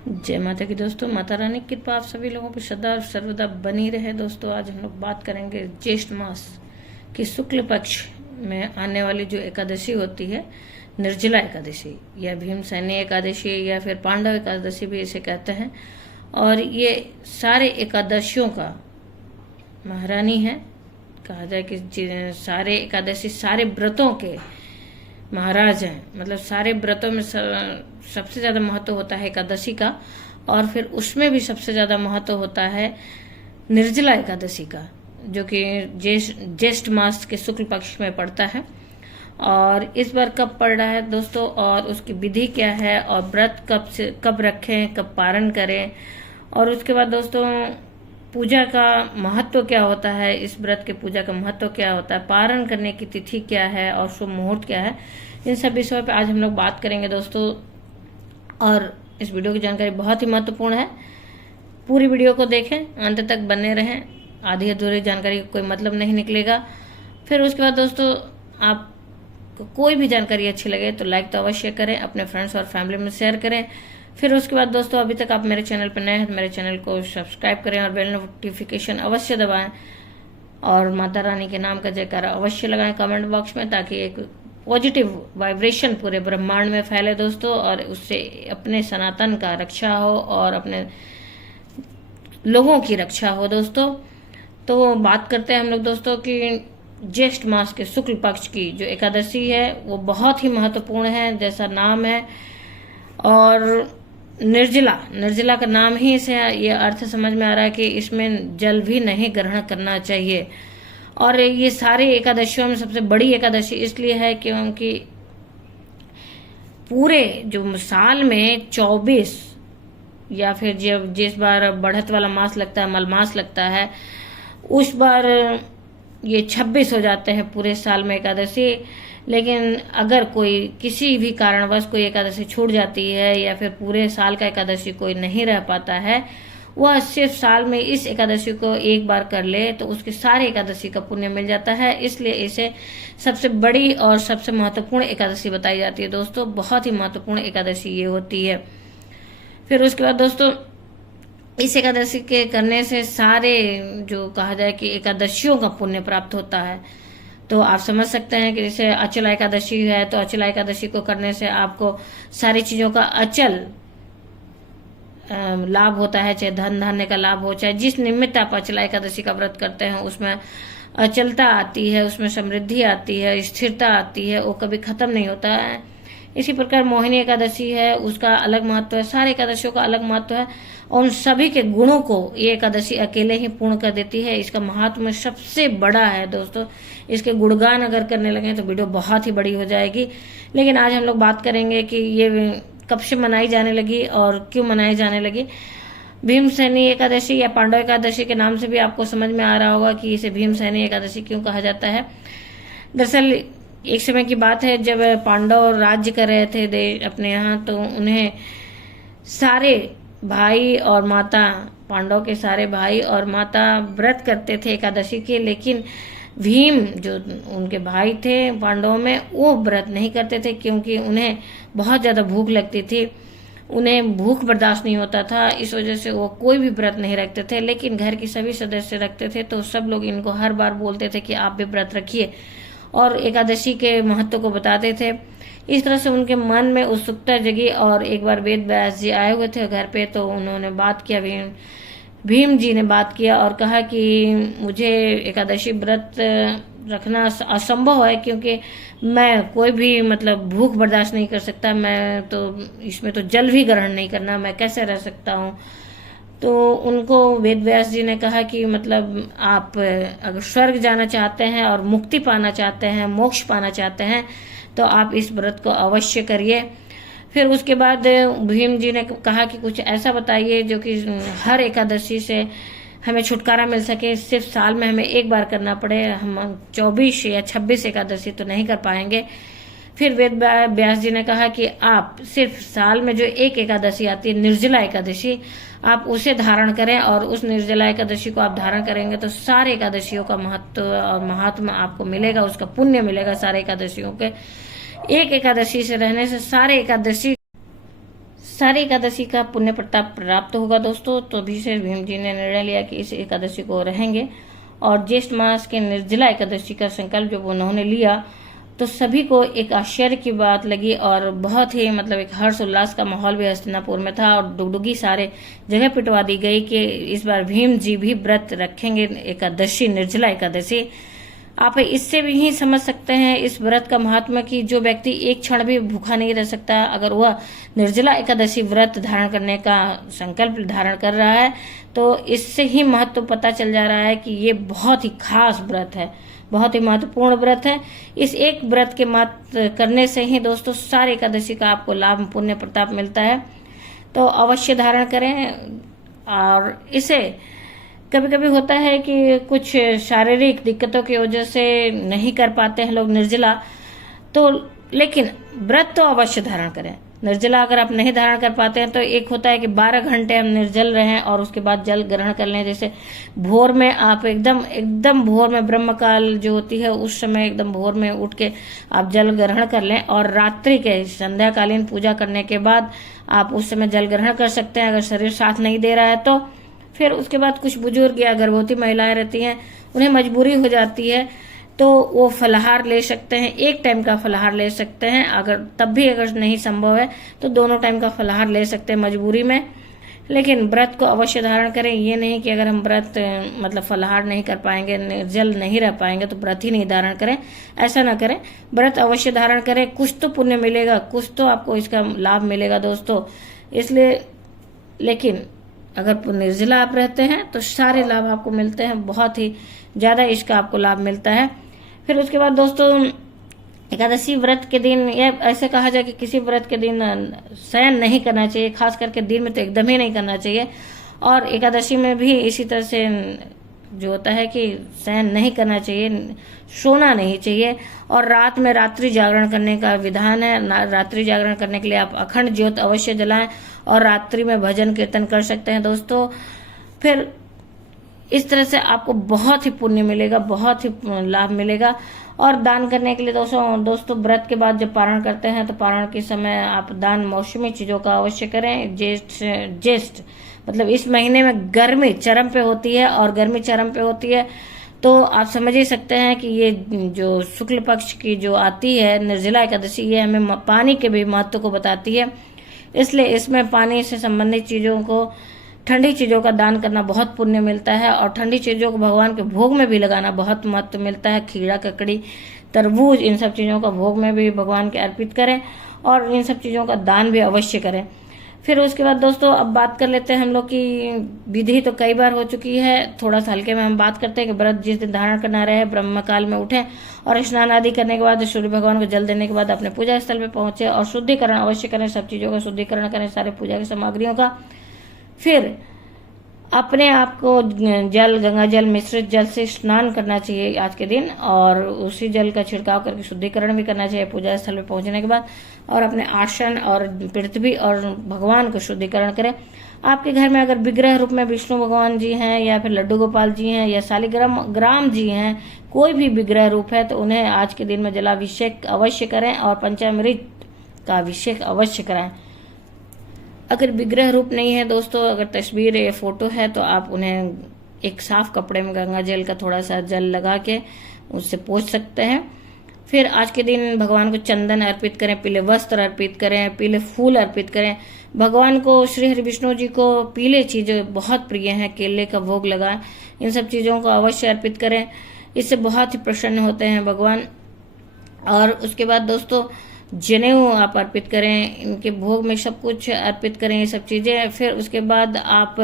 जय माता की दोस्तों। माता रानी की कृपा आप सभी लोगों पर सदा और सर्वदा बनी रहे। दोस्तों आज हम लोग बात करेंगे ज्येष्ठ मास की शुक्ल पक्ष में आने वाली जो एकादशी होती है, निर्जला एकादशी या भीमसेनी एकादशी या फिर पांडव एकादशी भी इसे कहते हैं। और ये सारे एकादशियों का महारानी है। कहा जाए कि सारे एकादशी सारे व्रतों के महाराज हैं। मतलब सारे व्रतों में सबसे ज्यादा महत्व होता है एकादशी का, और फिर उसमें भी सबसे ज्यादा महत्व होता है निर्जला एकादशी का, जो कि ज्येष्ठ मास के शुक्ल पक्ष में पड़ता है। और इस बार कब पड़ रहा है दोस्तों, और उसकी विधि क्या है, और व्रत कब रखें, कब पारण करें, और उसके बाद दोस्तों पूजा का महत्व क्या होता है, इस व्रत के पूजा का महत्व क्या होता है, पारण करने की तिथि क्या है और शुभ मुहूर्त क्या है, इन सब विषयों पे आज हम लोग बात करेंगे दोस्तों। और इस वीडियो की जानकारी बहुत ही महत्वपूर्ण है। पूरी वीडियो को देखें, अंत तक बने रहें। आधी अधूरी जानकारी का कोई मतलब नहीं निकलेगा। फिर उसके बाद दोस्तों आपको कोई भी जानकारी अच्छी लगे तो लाइक तो अवश्य करें, अपने फ्रेंड्स और फैमिली में शेयर करें। फिर उसके बाद दोस्तों अभी तक आप मेरे चैनल पर नए हैं तो मेरे चैनल को सब्सक्राइब करें और बेल नोटिफिकेशन अवश्य दबाएं, और माता रानी के नाम का जयकारा अवश्य लगाएं कमेंट बॉक्स में, ताकि एक पॉजिटिव वाइब्रेशन पूरे ब्रह्मांड में फैले दोस्तों, और उससे अपने सनातन का रक्षा हो और अपने लोगों की रक्षा हो दोस्तों। तो बात करते हैं हम लोग दोस्तों कि ज्येष्ठ मास के शुक्ल पक्ष की जो एकादशी है वो बहुत ही महत्वपूर्ण है, जैसा नाम है। और निर्जला का नाम ही से ये अर्थ समझ में आ रहा है कि इसमें जल भी नहीं ग्रहण करना चाहिए। और ये सारे एकादशियों में सबसे बड़ी एकादशी इसलिए है क्योंकि पूरे जो साल में 24 या फिर जब जिस बार बढ़त वाला मास लगता है, मलमास लगता है, उस बार ये 26 हो जाते हैं पूरे साल में एकादशी। लेकिन अगर कोई किसी भी कारणवश कोई एकादशी छूट जाती है या फिर पूरे साल का एकादशी कोई नहीं रह पाता है, वह सिर्फ साल में इस एकादशी को एक बार कर ले तो उसके सारे एकादशी का पुण्य मिल जाता है। इसलिए इसे सबसे बड़ी और सबसे महत्वपूर्ण एकादशी बताई जाती है दोस्तों। बहुत ही महत्वपूर्ण एकादशी ये होती है। फिर उसके बाद दोस्तों इस एकादशी के करने से सारे जो कहा जाए कि एकादशियों का पुण्य प्राप्त होता है। तो आप समझ सकते हैं कि जैसे अचला एकादशी है तो अचला एकादशी को करने से आपको सारी चीजों का अचल लाभ होता है, चाहे धन धान्य का लाभ हो, चाहे जिस निमित्त आप अचला एकादशी का व्रत करते हैं उसमें अचलता आती है, उसमें समृद्धि आती है, स्थिरता आती है, वो कभी खत्म नहीं होता है। इसी प्रकार मोहिनी एकादशी है, उसका अलग महत्व है, सारे एकादशियों का अलग महत्व है, और उन सभी के गुणों को ये एकादशी अकेले ही पूर्ण कर देती है। इसका महात्म्य सबसे बड़ा है दोस्तों। इसके गुणगान अगर करने लगे तो वीडियो बहुत ही बड़ी हो जाएगी। लेकिन आज हम लोग बात करेंगे कि ये कब से मनाई जाने लगी और क्यों मनाई जाने लगी। भीमसेनी एकादशी या पांडव एकादशी के नाम से भी आपको समझ में आ रहा होगा कि इसे भीमसेनी एकादशी क्यों कहा जाता है। दरअसल एक समय की बात है जब पांडव राज्य कर रहे थे अपने यहाँ, तो उन्हें सारे भाई और माता, पांडव के सारे भाई और माता व्रत करते थे एकादशी के, लेकिन भीम जो उनके भाई थे पांडवों में, वो व्रत नहीं करते थे क्योंकि उन्हें बहुत ज्यादा भूख लगती थी, उन्हें भूख बर्दाश्त नहीं होता था। इस वजह से वो कोई भी व्रत नहीं रखते थे। लेकिन घर की सभी सदस्य रखते थे, तो सब लोग इनको हर बार बोलते थे कि आप भी व्रत रखिए और एकादशी के महत्व को बताते थे। इस तरह से उनके मन में उत्सुकता जगी, और एक बार वेद व्यास जी आए हुए थे घर पे, तो उन्होंने बात किया, भीम जी ने बात किया और कहा कि मुझे एकादशी व्रत रखना असंभव है क्योंकि मैं कोई भी मतलब भूख बर्दाश्त नहीं कर सकता, मैं तो इसमें तो जल भी ग्रहण नहीं करना, मैं कैसे रह सकता हूँ। तो उनको वेद व्यास जी ने कहा कि मतलब आप अगर स्वर्ग जाना चाहते हैं और मुक्ति पाना चाहते हैं, मोक्ष पाना चाहते हैं, तो आप इस व्रत को अवश्य करिए। फिर उसके बाद भीम जी ने कहा कि कुछ ऐसा बताइए जो कि हर एकादशी से हमें छुटकारा मिल सके, सिर्फ साल में हमें एक बार करना पड़े, हम 24 या 26 एकादशी तो नहीं कर पाएंगे। फिर वेद व्यास जी ने कहा कि आप सिर्फ साल में जो एक एकादशी आती है निर्जला एकादशी, आप उसे धारण करें, और उस निर्जला एकादशी को आप धारण करेंगे तो सारे एकादशियों का महत्व और महात्मा आपको मिलेगा, उसका पुण्य मिलेगा। सारे एकादशियों के एक एकादशी से रहने से सारी एकादशी का पुण्य प्रताप प्राप्त होगा दोस्तों। तो अभी से भीम जी ने निर्णय लिया कि इस एकादशी को रहेंगे, और ज्येष्ठ मास के निर्जला एकादशी का संकल्प जब उन्होंने लिया तो सभी को एक आश्चर्य की बात लगी, और बहुत ही मतलब एक हर्ष उल्लास का माहौल भी हस्तिनापुर में था, और डुगडुगी सारे जगह पिटवा दी गई कि इस बार भीम जी भी व्रत रखेंगे एकादशी, निर्जला एकादशी। आप इससे भी ही समझ सकते हैं इस व्रत का महात्मा कि जो व्यक्ति एक क्षण भी भूखा नहीं रह सकता, अगर वह निर्जला एकादशी व्रत धारण करने का संकल्प धारण कर रहा है तो इससे ही महत्व पता चल जा रहा है कि ये बहुत ही खास व्रत है, बहुत ही महत्वपूर्ण व्रत है। इस एक व्रत के मात्र करने से ही दोस्तों सारे एकादशी का आपको लाभ पुण्य प्रताप मिलता है। तो अवश्य धारण करें। और इसे कभी कभी होता है कि कुछ शारीरिक दिक्कतों की वजह से नहीं कर पाते हैं लोग निर्जला, तो लेकिन व्रत तो अवश्य धारण करें। निर्जला अगर आप नहीं धारण कर पाते हैं तो एक होता है कि 12 घंटे हम निर्जल रहें और उसके बाद जल ग्रहण कर लें। जैसे भोर में आप एकदम भोर में ब्रह्मकाल जो होती है उस समय एकदम भोर में उठ के आप जल ग्रहण कर लें, और रात्रि के संध्याकालीन पूजा करने के बाद आप उस समय जल ग्रहण कर सकते हैं अगर शरीर साथ नहीं दे रहा है तो। फिर उसके बाद कुछ बुजुर्ग या गर्भवती महिलाएं रहती हैं, उन्हें मजबूरी हो जाती है तो वो फलाहार ले सकते हैं, एक टाइम का फलाहार ले सकते हैं। अगर तब भी अगर नहीं संभव है तो दोनों टाइम का फलाहार ले सकते हैं मजबूरी में। लेकिन व्रत को अवश्य धारण करें। ये नहीं कि अगर हम व्रत मतलब फलाहार नहीं कर पाएंगे, निर्जल नहीं रह पाएंगे तो व्रत ही नहीं धारण करें, ऐसा ना करें। व्रत अवश्य धारण करें, कुछ तो पुण्य मिलेगा, कुछ तो आपको इसका लाभ मिलेगा दोस्तों। इसलिए लेकिन अगर निर्जला आप रहते हैं तो सारे लाभ आपको मिलते हैं, बहुत ही ज्यादा इसका आपको लाभ मिलता है। फिर उसके बाद दोस्तों एकादशी व्रत के दिन, यह ऐसे कहा जाए कि किसी व्रत के दिन शयन नहीं करना चाहिए, खास करके दिन में तो एकदम ही नहीं करना चाहिए। और एकादशी में भी इसी तरह से जो होता है कि शयन नहीं करना चाहिए, सोना नहीं चाहिए। और रात में रात्रि जागरण करने का विधान है। रात्रि जागरण करने के लिए आप अखंड ज्योत अवश्य जलाएं और रात्रि में भजन कीर्तन कर सकते हैं दोस्तों। फिर इस तरह से आपको बहुत ही पुण्य मिलेगा, बहुत ही लाभ मिलेगा। और दान करने के लिए दोस्तों व्रत के बाद जब पारण करते हैं तो पारण के समय आप दान मौसमी चीजों का अवश्य करें। ज्येष्ठ मतलब इस महीने में गर्मी चरम पे होती है, और गर्मी चरम पे होती है तो आप समझ ही सकते हैं कि ये जो शुक्ल पक्ष की जो आती है निर्जला एकादशी, ये हमें पानी के भी महत्व को बताती है। इसलिए इसमें पानी से संबंधित चीजों को, ठंडी चीजों का दान करना बहुत पुण्य मिलता है, और ठंडी चीजों को भगवान के भोग में भी लगाना बहुत महत्व मिलता है। खीरा, ककड़ी, तरबूज, इन सब चीजों का भोग में भी भगवान के अर्पित करें, और इन सब चीजों का दान भी अवश्य करें। फिर उसके बाद दोस्तों अब बात कर लेते हैं हम लोग की विधि तो कई बार हो चुकी है, थोड़ा सा हल्के में हम बात करते हैं कि व्रत जिस दिन धारण करना रहे ब्रह्म काल में उठें और स्नान आदि करने के बाद सूर्य भगवान को जल देने के बाद अपने पूजा स्थल पे पहुंचे और शुद्धिकरण अवश्य करें, सब चीजों का शुद्धिकरण करें, सारे पूजा की सामग्रियों का। फिर अपने आप को जल, गंगा जल, मिश्रित जल से स्नान करना चाहिए आज के दिन, और उसी जल का छिड़काव करके शुद्धिकरण भी करना चाहिए पूजा स्थल पे पहुंचने के बाद। और अपने आसन और पृथ्वी और भगवान को शुद्धिकरण करें। आपके घर में अगर विग्रह रूप में विष्णु भगवान जी हैं, या फिर लड्डू गोपाल जी हैं, या शालिग्राम जी हैं, कोई भी विग्रह रूप है तो उन्हें आज के दिन में जलाभिषेक अवश्य करें और पंचामृत का अभिषेक अवश्य कराएं। अगर विग्रह रूप नहीं है दोस्तों, अगर तस्वीर या फोटो है तो आप उन्हें एक साफ कपड़े में गंगा जल का थोड़ा सा जल लगा के उससे पोंछ सकते हैं। फिर आज के दिन भगवान को चंदन अर्पित करें, पीले वस्त्र अर्पित करें, पीले फूल अर्पित करें। भगवान को, श्री हरि विष्णु जी को पीले चीजें बहुत प्रिय हैं, केले का भोग लगाएं, इन सब चीजों को अवश्य अर्पित करें, इससे बहुत ही प्रसन्न होते हैं भगवान। और उसके बाद दोस्तों जनेऊ आप अर्पित करें, इनके भोग में सब कुछ अर्पित करें ये सब चीजें। फिर उसके बाद आप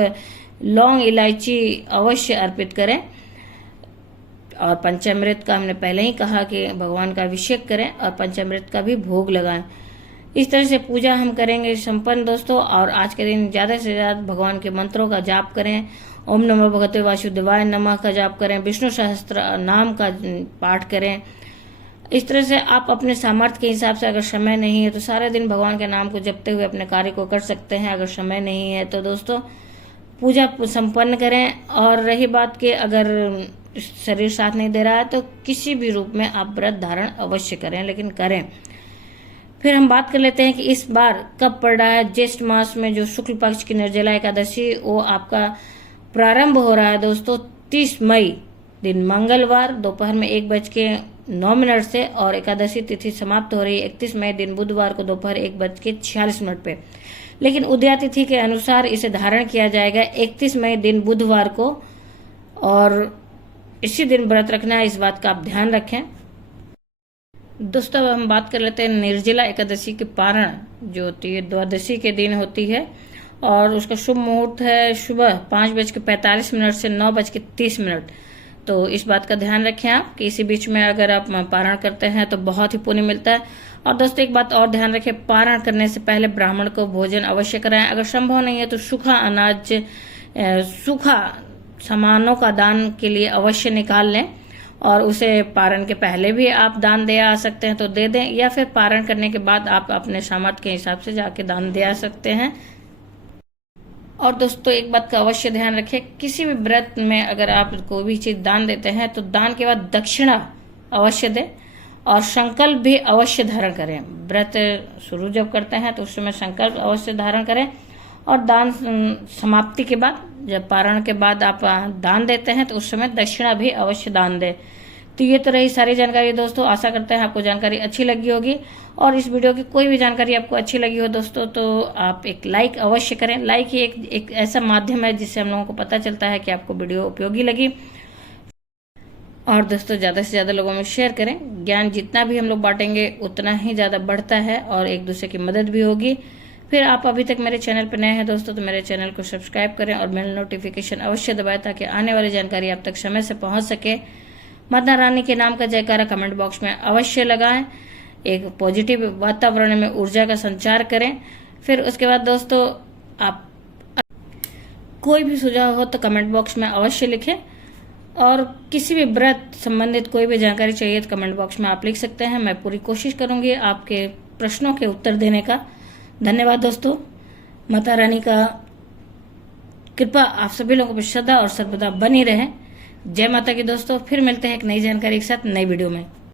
लौंग, इलायची अवश्य अर्पित करें, और पंचामृत का हमने पहले ही कहा कि भगवान का अभिषेक करें और पंचामृत का भी भोग लगाएं। इस तरह से पूजा हम करेंगे संपन्न दोस्तों। और आज के दिन ज्यादा से ज्यादा भगवान के मंत्रों का जाप करें, ओम नमो भगवते वासुदेवाय नमः का जाप करें, विष्णु सहस्त्र नाम का पाठ करें। इस तरह से आप अपने सामर्थ्य के हिसाब से, अगर समय नहीं है तो सारे दिन भगवान के नाम को जपते हुए अपने कार्य को कर सकते हैं। अगर समय नहीं है तो दोस्तों पूजा संपन्न करें। और रही बात कि अगर शरीर साथ नहीं दे रहा है तो किसी भी रूप में आप व्रत धारण अवश्य करें, लेकिन करें। फिर हम बात कर लेते हैं कि इस बार कब पड़ रहा है। ज्येष्ठ मास में जो शुक्ल पक्ष की निर्जला एकादशी वो आपका प्रारंभ हो रहा है दोस्तों 30 मई दिन मंगलवार दोपहर में 1:09 से, और एकादशी तिथि समाप्त हो रही है 31 मई दिन बुधवार को दोपहर 1:46 पे। लेकिन उदया तिथि के अनुसार इसे धारण किया जाएगा 31 मई दिन बुधवार को, और इसी दिन व्रत रखना है, इस बात का आप ध्यान रखें दोस्तों। अब हम बात कर लेते हैं निर्जला एकादशी के पारण जो होती है द्वादशी के दिन होती है, और उसका शुभ मुहूर्त है सुबह 5:45 से 9:30। तो इस बात का ध्यान रखें आप कि इसी बीच में अगर आप पारण करते हैं तो बहुत ही पुण्य मिलता है। और दोस्तों एक बात और ध्यान रखें, पारण करने से पहले ब्राह्मण को भोजन अवश्य कराएं। अगर संभव नहीं है तो सूखा अनाज, सूखा सामानों का दान के लिए अवश्य निकाल लें, और उसे पारण के पहले भी आप दान दे आ सकते हैं तो दे दें, या फिर पारण करने के बाद आप अपने सामर्थ्य के हिसाब से जाके दान दे आ सकते हैं। और दोस्तों एक बात का अवश्य ध्यान रखें, किसी भी व्रत में अगर आप कोई भी चीज दान देते हैं तो दान के बाद दक्षिणा अवश्य दें, और संकल्प भी अवश्य धारण करें। व्रत शुरू जब करते हैं तो उस समय संकल्प अवश्य धारण करें, और दान समाप्ति के बाद जब पारण के बाद आप दान देते हैं तो उस समय दक्षिणा भी अवश्य दान दें। तो ये तो रही सारी जानकारी दोस्तों। आशा करते हैं आपको जानकारी अच्छी लगी होगी, और इस वीडियो की कोई भी जानकारी आपको अच्छी लगी हो दोस्तों तो आप एक लाइक अवश्य करें। लाइक ही एक ऐसा माध्यम है जिससे हम लोगों को पता चलता है कि आपको वीडियो उपयोगी लगी। और दोस्तों ज्यादा से ज्यादा लोगों में शेयर करें। ज्ञान जितना भी हम लोग बांटेंगे उतना ही ज्यादा बढ़ता है, और एक दूसरे की मदद भी होगी। फिर आप अभी तक मेरे चैनल पर नए हैं दोस्तों तो मेरे चैनल को सब्सक्राइब करें और बेल नोटिफिकेशन अवश्य दबाएं, ताकि आने वाली जानकारी आप तक समय से पहुंच सके। माता रानी के नाम का जयकारा कमेंट बॉक्स में अवश्य लगाएं। एक पॉजिटिव वातावरण में ऊर्जा का संचार करें। फिर उसके बाद दोस्तों आप कोई भी सुझाव हो तो कमेंट बॉक्स में अवश्य लिखें, और किसी भी व्रत संबंधित कोई भी जानकारी चाहिए तो कमेंट बॉक्स में आप लिख सकते हैं। मैं पूरी कोशिश करूंगी आपके प्रश्नों के उत्तर देने का। धन्यवाद दोस्तों। माता रानी का कृपा आप सभी लोगों पर सदा और सर्वदा बनी रहे। जय माता की दोस्तों। फिर मिलते हैं एक नई जानकारी के साथ नई वीडियो में।